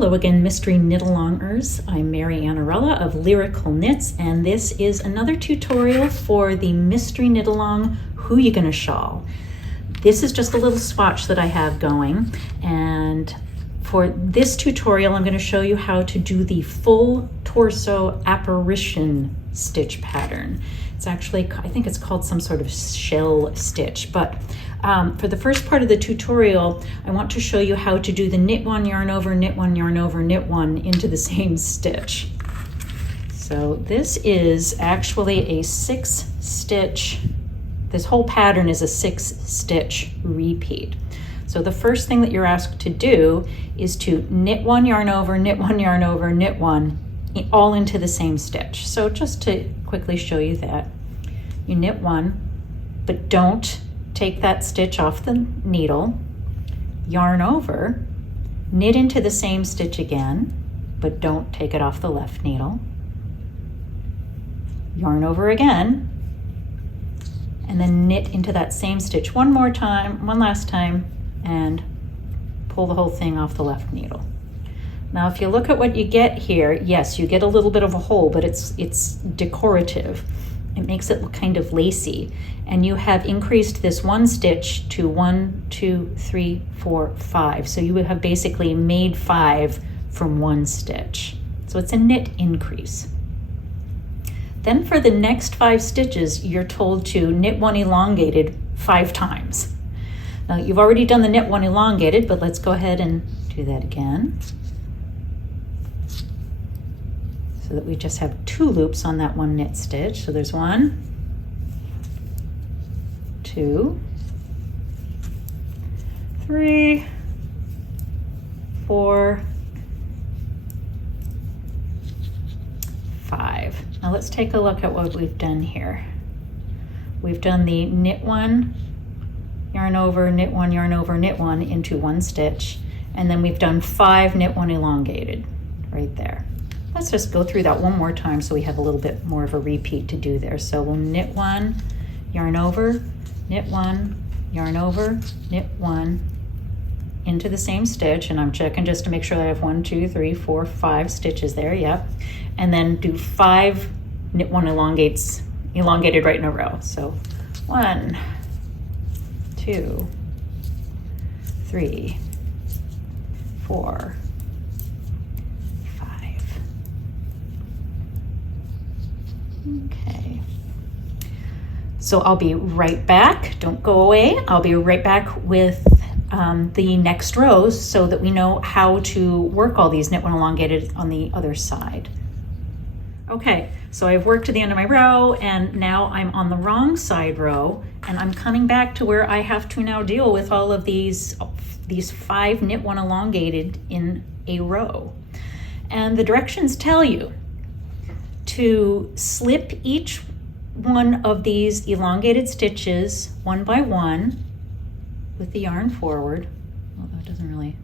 Hello again, Mystery Knit-alongers. I'm Mary Annarella of Lyrical Knits, and this is another tutorial for the Mystery Knit-along Who You Gonna Shawl. This is just a little swatch that I have going, and for this tutorial I'm going to show you how to do the full torso apparition stitch pattern. It's actually, I think it's called some sort of shell stitch, but for the first part of the tutorial, I want to show you how to do the knit one, yarn over, knit one, yarn over, knit one into the same stitch. So this is actually a 6-stitch, this whole pattern is a 6-stitch repeat. So the first thing that you're asked to do is to knit one, yarn over, knit one, yarn over, knit one, all into the same stitch. So just to quickly show you that, you knit one, but don't take that stitch off the needle, yarn over, knit into the same stitch again, but don't take it off the left needle, yarn over again, and then knit into that same stitch one more time, one last time, and pull the whole thing off the left needle. Now if you look at what you get here, yes, you get a little bit of a hole, but it's decorative. It makes it look kind of lacy. And you have increased this one stitch to 1, 2, 3, 4, 5. So you would have basically made 5 from one stitch. So it's a knit increase. Then for the next 5 stitches, you're told to knit one elongated 5 times. Now you've already done the knit one elongated, but let's go ahead and do that again. So that we just have 2 loops on that one knit stitch. So there's 1, 2, 3, 4, 5. Now let's take a look at what we've done here. We've done the knit one, yarn over, knit one, yarn over, knit one into one stitch, and then we've done 5 knit one elongated right there. Let's just go through that one more time so we have a little bit more of a repeat to do there. So we'll knit one, yarn over, knit one, yarn over, knit one into the same stitch, and I'm checking just to make sure that I have 1, 2, 3, 4, 5 stitches there, yep. And then do 5 knit one elongated right in a row. So 1, 2, 3, 4, okay, so I'll be right back. Don't go away. I'll be right back with the next rows so that we know how to work all these knit one elongated on the other side. Okay, so I've worked to the end of my row and now I'm on the wrong side row and I'm coming back to where I have to now deal with all of these 5 knit one elongated in a row. And the directions tell you to slip each one of these elongated stitches one by one with the yarn forward, although it doesn't really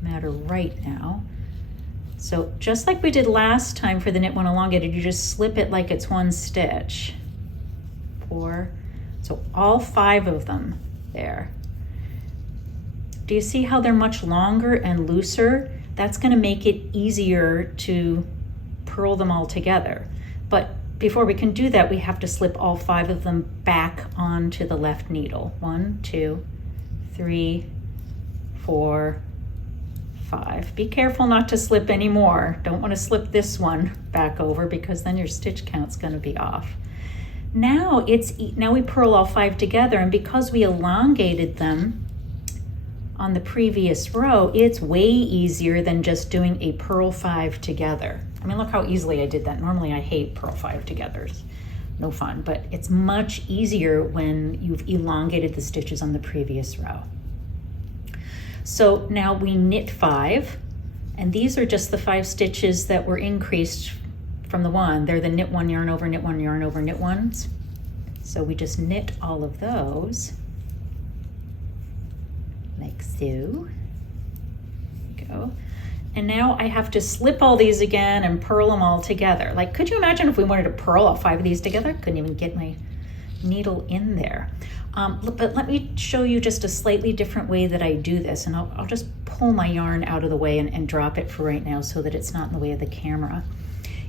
matter right now. So just like we did last time for the knit one elongated, you just slip it like it's one stitch. 4, so all 5 of them there. Do you see how they're much longer and looser? That's going to make it easier to purl them all together. But before we can do that, we have to slip all 5 of them back onto the left needle. 1, 2, 3, 4, 5. Be careful not to slip any more. Don't want to slip this one back over because then your stitch count's going to be off. Now we purl all 5 together, and because we elongated them on the previous row, it's way easier than just doing a purl 5 together. I mean, look how easily I did that. Normally I hate purl 5 together. No fun, but it's much easier when you've elongated the stitches on the previous row. So now we knit 5, and these are just the 5 stitches that were increased from the one. They're the knit one, yarn over, knit one, yarn over, knit ones. So we just knit all of those like so. There we go. And now I have to slip all these again and purl them all together. Like, could you imagine if we wanted to purl all 5 of these together? Couldn't even get my needle in there. But let me show you just a slightly different way that I do this, and I'll just pull my yarn out of the way and drop it for right now so that it's not in the way of the camera.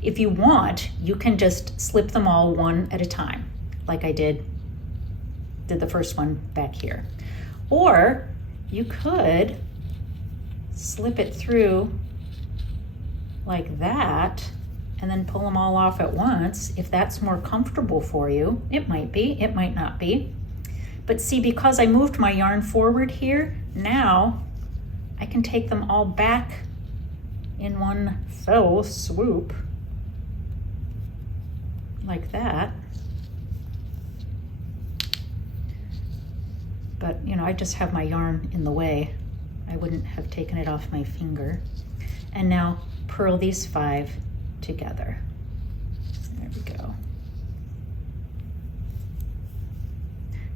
If you want, you can just slip them all one at a time, like I did the first one back here. Or you could slip it through like that and then pull them all off at once if that's more comfortable for you. It might be, it might not be. But see, because I moved my yarn forward here, now I can take them all back in one fell swoop like that. But you know, I just have my yarn in the way. I wouldn't have taken it off my finger. And now purl these 5 together. There we go.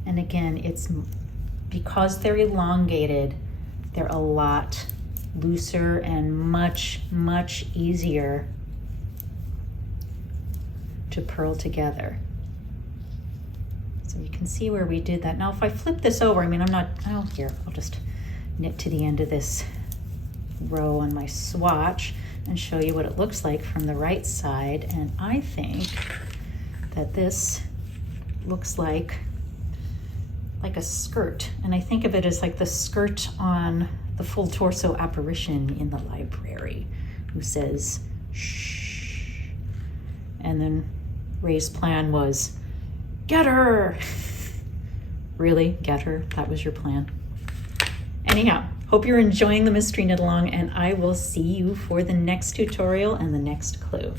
And again, it's because they're elongated, they're a lot looser and much, much easier to purl together. So you can see where we did that. Now if I flip this over, I mean, here, I'll just knit to the end of this row on my swatch and show you what it looks like from the right side. And I think that this looks like a skirt. And I think of it as like the skirt on the full torso apparition in the library who says, shh. And then Ray's plan was, get her. Really, get her? That was your plan? Anyhow, hope you're enjoying the mystery knit along, and I will see you for the next tutorial and the next clue.